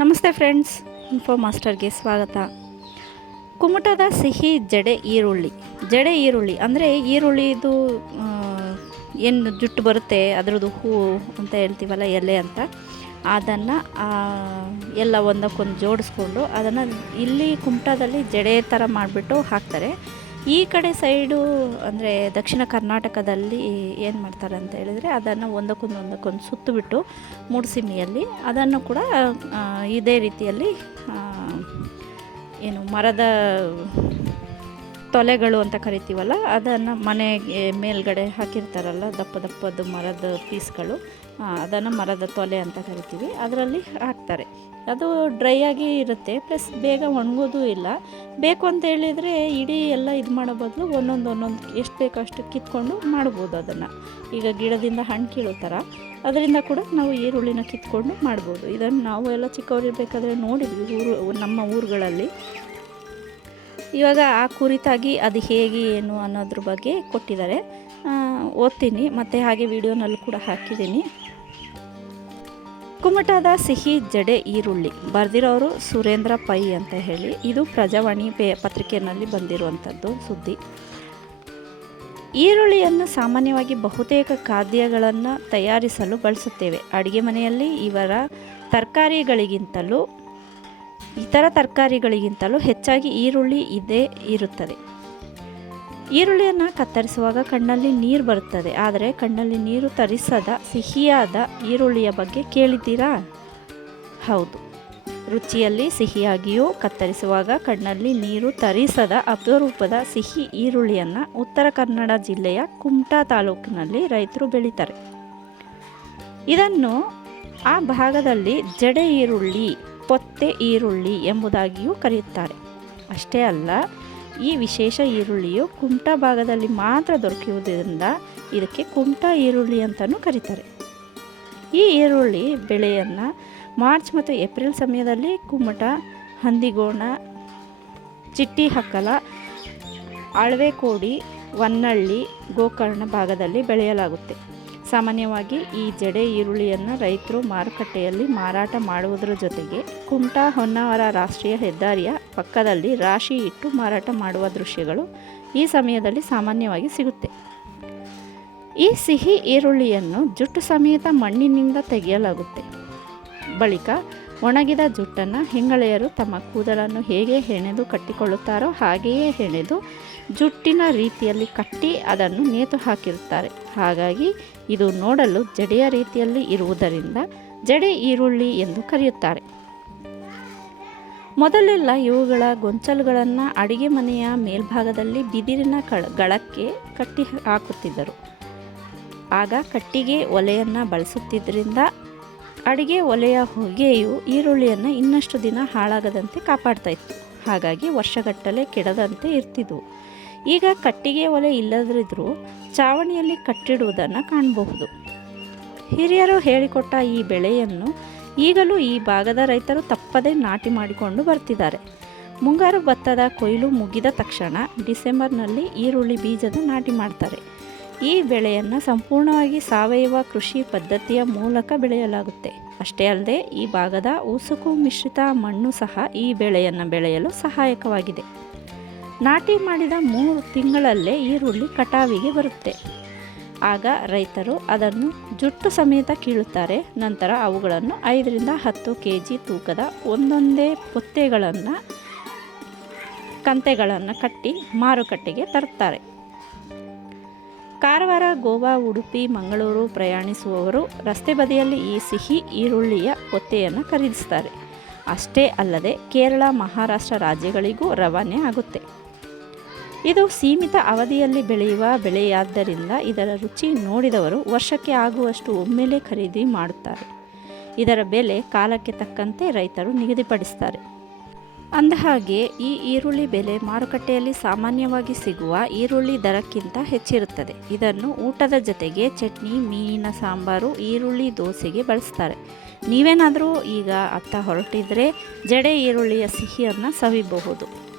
ನಮಸ್ತೆ friends info ಮಾಸ್ಟರ್ಗೆ ಸ್ವಾಗತ. ಕುಮಟದ ಸಿಹಿ ಜಡೆ ಈರುಳ್ಳಿ. ಜಡೆ ಈರುಳ್ಳಿ ಅಂದರೆ ಈರುಳ್ಳಿದು ಏನು ಜುಟ್ಟು ಬರುತ್ತೆ, ಅದರದ್ದು ಹೂ ಅಂತ ಹೇಳ್ತೀವಲ್ಲ, ಎಲೆ ಅಂತ. ಅದನ್ನು ಎಲ್ಲ ಒಂದಕ್ಕೊಂದು ಜೋಡಿಸ್ಕೊಂಡು ಅದನ್ನು ಇಲ್ಲಿ ಕುಮಟದಲ್ಲಿ ಜಡೆ ಥರ ಮಾಡಿಬಿಟ್ಟು ಹಾಕ್ತಾರೆ. ಈ ಕಡೆ ಸೈಡು ಅಂದರೆ ದಕ್ಷಿಣ ಕರ್ನಾಟಕದಲ್ಲಿ ಏನು ಮಾಡ್ತಾರೆ ಅಂತ ಹೇಳಿದರೆ ಅದನ್ನು ಒಂದಕ್ಕೊಂದು ಒಂದಕ್ಕೊಂದು ಸುತ್ತುಬಿಟ್ಟು ಮೂಡ್ಸಿಮಿಯಲ್ಲಿ ಅದನ್ನು ಕೂಡ ಇದೇ ರೀತಿಯಲ್ಲಿ ಏನು ಮರದ ತೊಲೆಗಳು ಅಂತ ಕರಿತೀವಲ್ಲ, ಅದನ್ನು ಮನೆಗೆ ಮೇಲ್ಗಡೆ ಹಾಕಿರ್ತಾರಲ್ಲ, ದಪ್ಪ ದಪ್ಪದ ಮರದ ಪೀಸ್ಗಳು ಅದನ್ನು ಮರದ ತೊಲೆ ಅಂತ ಕರಿತೀವಿ. ಅದರಲ್ಲಿ ಹಾಕ್ತಾರೆ. ಅದು ಡ್ರೈ ಆಗಿ ಇರುತ್ತೆ, ಪ್ಲಸ್ ಬೇಗ ಒಣಗೋದು ಇಲ್ಲ. ಬೇಕು ಅಂತ ಹೇಳಿದರೆ ಇಡೀ ಎಲ್ಲ ಇದು ಮಾಡೋ ಬದಲು ಒಂದೊಂದು ಒಂದೊಂದು ಎಷ್ಟು ಬೇಕೋ ಅಷ್ಟು ಕಿತ್ಕೊಂಡು ಮಾಡ್ಬೋದು ಅದನ್ನು. ಈಗ ಗಿಡದಿಂದ ಹಣ್ಣು ಕೀಳೋ ಥರ. ಅದರಿಂದ ಕೂಡ ನಾವು ಈರುಳ್ಳಿನ ಕಿತ್ಕೊಂಡು ಮಾಡ್ಬೋದು. ಇದನ್ನು ನಾವು ಎಲ್ಲ ಚಿಕ್ಕವರಿರಬೇಕಾದ್ರೆ ನೋಡಿದ್ವಿ ಊರು, ನಮ್ಮ ಊರುಗಳಲ್ಲಿ. ಇವಾಗ ಆ ಕುರಿತಾಗಿ ಅದು ಹೇಗೆ, ಏನು ಅನ್ನೋದ್ರ ಬಗ್ಗೆ ಕೊಟ್ಟಿದ್ದಾರೆ. ಓದ್ತೀನಿ, ಮತ್ತು ಹಾಗೆ ವಿಡಿಯೋನಲ್ಲೂ ಕೂಡ ಹಾಕಿದ್ದೀನಿ. ಕುಮಟದ ಸಿಹಿ ಜಡೆ ಈರುಳ್ಳಿ. ಬರೆದಿರೋರು ಸುರೇಂದ್ರ ಪೈ ಅಂತ ಹೇಳಿ. ಇದು ಪ್ರಜಾವಾಣಿ ಪೇ ಪತ್ರಿಕೆಯಲ್ಲಿ ಬಂದಿರುವಂಥದ್ದು ಸುದ್ದಿ. ಈರುಳ್ಳಿಯನ್ನು ಸಾಮಾನ್ಯವಾಗಿ ಬಹುತೇಕ ಖಾದ್ಯಗಳನ್ನು ತಯಾರಿಸಲು ಬಳಸುತ್ತೇವೆ. ಅಡುಗೆ ಮನೆಯಲ್ಲಿ ಇವರ ತರಕಾರಿಗಳಿಗಿಂತಲೂ, ಇತರ ತರಕಾರಿಗಳಿಗಿಂತಲೂ ಹೆಚ್ಚಾಗಿ ಈರುಳ್ಳಿ ಇದೇ ಇರುತ್ತದೆ. ಈರುಳ್ಳಿಯನ್ನು ಕತ್ತರಿಸುವಾಗ ಕಣ್ಣಲ್ಲಿ ನೀರು ಬರುತ್ತದೆ. ಆದರೆ ಕಣ್ಣಲ್ಲಿ ನೀರು ತರಿಸದ ಸಿಹಿಯಾದ ಈರುಳ್ಳಿಯ ಬಗ್ಗೆ ಕೇಳಿದ್ದೀರಾ? ಹೌದು. ರುಚಿಯಲ್ಲಿ ಸಿಹಿಯಾಗಿಯೂ ಕತ್ತರಿಸುವಾಗ ಕಣ್ಣಲ್ಲಿ ನೀರು ತರಿಸದ ಅಪರೂಪದ ಸಿಹಿ ಈರುಳ್ಳಿಯನ್ನು ಉತ್ತರ ಕನ್ನಡ ಜಿಲ್ಲೆಯ ಕುಮಟಾ ತಾಲೂಕಿನಲ್ಲಿ ರೈತರು ಬೆಳೀತಾರೆ. ಇದನ್ನು ಆ ಭಾಗದಲ್ಲಿ ಜಡೆ ಈರುಳ್ಳಿ, ಪೊತ್ತೆ ಈರುಳ್ಳಿ ಎಂಬುದಾಗಿಯೂ ಕರೆಯುತ್ತಾರೆ. ಅಷ್ಟೇ ಅಲ್ಲ ಈ ವಿಶೇಷ ಈರುಳ್ಳಿಯು ಕುಮಟಾ ಭಾಗದಲ್ಲಿ ಮಾತ್ರ ದೊರಕುವುದರಿಂದ ಇದಕ್ಕೆ ಕುಮಟಾ ಈರುಳ್ಳಿ ಅಂತಲೂ ಕರೀತಾರೆ. ಈ ಈರುಳ್ಳಿ ಬೆಳೆಯನ್ನು ಮಾರ್ಚ್ ಮತ್ತು ಏಪ್ರಿಲ್ ಸಮಯದಲ್ಲಿ ಕುಮಟ, ಹಂದಿಗೋಣ, ಚಿಟ್ಟಿ ಹಕ್ಕಲ ಅಳವೆಕೋಡಿ ಹೊನ್ನಳ್ಳಿ, ಗೋಕರ್ಣ ಭಾಗದಲ್ಲಿ ಬೆಳೆಯಲಾಗುತ್ತೆ. ಸಾಮಾನ್ಯವಾಗಿ ಈ ಜಡೆ ಈರುಳ್ಳಿಯನ್ನು ರೈತರು ಮಾರುಕಟ್ಟೆಯಲ್ಲಿ ಮಾರಾಟ ಮಾಡುವುದರ ಜೊತೆಗೆ ಕುಮಟಾ ಹೊನ್ನಾವರ ರಾಷ್ಟ್ರೀಯ ಹೆದ್ದಾರಿಯ ಪಕ್ಕದಲ್ಲಿ ರಾಶಿ ಇಟ್ಟು ಮಾರಾಟ ಮಾಡುವ ದೃಶ್ಯಗಳು ಈ ಸಮಯದಲ್ಲಿ ಸಾಮಾನ್ಯವಾಗಿ ಸಿಗುತ್ತೆ. ಈ ಸಿಹಿ ಈರುಳ್ಳಿಯನ್ನು ಜುಟ್ಟು ಸಮೇತ ಮಣ್ಣಿನಿಂದ ತೆಗೆಯಲಾಗುತ್ತೆ. ಬಳಿಕ ಒಣಗಿದ ಜುಟ್ಟನ್ನು ಹೆಂಗಳೆಯರು ತಮ್ಮ ಕೂದಲನ್ನು ಹೇಗೆ ಹೆಣೆದು ಕಟ್ಟಿಕೊಳ್ಳುತ್ತಾರೋ ಹಾಗೆಯೇ ಹೆಣೆದು ಜುಟ್ಟಿನ ರೀತಿಯಲ್ಲಿ ಕಟ್ಟಿ ಅದನ್ನು ನೇತು ಹಾಕಿರುತ್ತಾರೆ. ಹಾಗಾಗಿ ಇದು ನೋಡಲು ಜಡೆಯ ರೀತಿಯಲ್ಲಿ ಇರುವುದರಿಂದ ಜಡೆ ಈರುಳ್ಳಿ ಎಂದು ಕರೆಯುತ್ತಾರೆ. ಮೊದಲೆಲ್ಲ ಇವುಗಳ ಗೊಂಚಲುಗಳನ್ನು ಅಡಿಗೆ ಮನೆಯ ಮೇಲ್ಭಾಗದಲ್ಲಿ ಬಿದಿರಿನ ಗಳಕ್ಕೆ ಕಟ್ಟಿ ಹಾಕುತ್ತಿದ್ದರು. ಆಗ ಕಟ್ಟಿಗೆ ಒಲೆಯನ್ನು ಬಳಸುತ್ತಿದ್ದರಿಂದ ಅಡಿಗೆ ಒಲೆಯ ಹೊಗೆಯು ಈರುಳ್ಳಿಯನ್ನು ಇನ್ನಷ್ಟು ದಿನ ಹಾಳಾಗದಂತೆ ಕಾಪಾಡ್ತಾ ಇತ್ತು. ಹಾಗಾಗಿ ವರ್ಷಗಟ್ಟಲೆ ಕೆಡದಂತೆ ಇರ್ತಿದ್ವು. ಈಗ ಕಟ್ಟಿಗೆ ಒಲೆ ಇಲ್ಲದಿದ್ದರೂ ಚಾವಣಿಯಲ್ಲಿ ಕಟ್ಟಿಡುವುದನ್ನು ಕಾಣಬಹುದು. ಹಿರಿಯರು ಹೇಳಿಕೊಟ್ಟ ಈ ಬೆಳೆಯನ್ನು ಈಗಲೂ ಈ ಭಾಗದ ರೈತರು ತಪ್ಪದೇ ನಾಟಿ ಮಾಡಿಕೊಂಡು ಬರ್ತಿದ್ದಾರೆ. ಮುಂಗಾರು ಭತ್ತದ ಕೊಯ್ಲು ಮುಗಿದ ತಕ್ಷಣ ಡಿಸೆಂಬರ್ನಲ್ಲಿ ಈರುಳ್ಳಿ ಬೀಜದ ನಾಟಿ ಮಾಡ್ತಾರೆ. ಈ ಬೆಳೆಯನ್ನು ಸಂಪೂರ್ಣವಾಗಿ ಸಾವಯವ ಕೃಷಿ ಪದ್ಧತಿಯ ಮೂಲಕ ಬೆಳೆಯಲಾಗುತ್ತೆ. ಅಷ್ಟೇ ಅಲ್ಲದೆ ಈ ಭಾಗದ ಉಸುಕು ಮಿಶ್ರಿತ ಮಣ್ಣು ಸಹ ಈ ಬೆಳೆಯನ್ನು ಬೆಳೆಯಲು ಸಹಾಯಕವಾಗಿದೆ. ನಾಟಿ ಮಾಡಿದ ಮೂರು ತಿಂಗಳಲ್ಲೇ ಈರುಳ್ಳಿ ಕಟಾವಿಗೆ ಬರುತ್ತೆ. ಆಗ ರೈತರು ಅದನ್ನು ಜುಟ್ಟು ಸಮೇತ ಕೀಳುತ್ತಾರೆ. ನಂತರ ಅವುಗಳನ್ನು ಐದರಿಂದ ಹತ್ತು ಕೆ ಜಿ ತೂಕದ ಒಂದೊಂದೇ ಪೊತ್ತೆಗಳನ್ನು, ಕಂತೆಗಳನ್ನು ಕಟ್ಟಿ ಮಾರುಕಟ್ಟೆಗೆ ತರುತ್ತಾರೆ. ಕಾರವಾರ, ಗೋವಾ, ಉಡುಪಿ, ಮಂಗಳೂರು ಪ್ರಯಾಣಿಸುವವರು ರಸ್ತೆ ಬದಿಯಲ್ಲಿ ಈ ಸಿಹಿ ಈರುಳ್ಳಿಯ ಕೊತ್ತೆಯನ್ನು ಖರೀದಿಸ್ತಾರೆ. ಅಷ್ಟೇ ಅಲ್ಲದೆ ಕೇರಳ, ಮಹಾರಾಷ್ಟ್ರ ರಾಜ್ಯಗಳಿಗೂ ರವಾನೆ ಆಗುತ್ತೆ. ಇದು ಸೀಮಿತ ಅವಧಿಯಲ್ಲಿ ಬೆಳೆಯುವ ಬೆಳೆಯಾದ್ದರಿಂದ ಇದರ ರುಚಿ ನೋಡಿದವರು ವರ್ಷಕ್ಕೆ ಆಗುವಷ್ಟು ಒಮ್ಮೆಲೇ ಖರೀದಿ ಮಾಡುತ್ತಾರೆ. ಇದರ ಬೆಲೆ ಕಾಲಕ್ಕೆ ತಕ್ಕಂತೆ ರೈತರು ನಿಗದಿಪಡಿಸ್ತಾರೆ. ಅಂದಹಾಗೆ, ಈ ಈರುಳ್ಳಿ ಬೆಲೆ ಮಾರುಕಟ್ಟೆಯಲ್ಲಿ ಸಾಮಾನ್ಯವಾಗಿ ಸಿಗುವ ಈರುಳ್ಳಿ ದರಕ್ಕಿಂತ ಹೆಚ್ಚಿರುತ್ತದೆ. ಇದನ್ನು ಊಟದ ಜೊತೆಗೆ ಚಟ್ನಿ, ಮೀನಿನ ಸಾಂಬಾರು, ಈರುಳ್ಳಿ ದೋಸೆಗೆ ಬಳಸ್ತಾರೆ. ನೀವೇನಾದರೂ ಈಗ ಅತ್ತ ಹೊರಟಿದ್ರೆ ಜಡೆ ಈರುಳ್ಳಿಯ ಸಿಹಿಯನ್ನು ಸವಿಬಹುದು.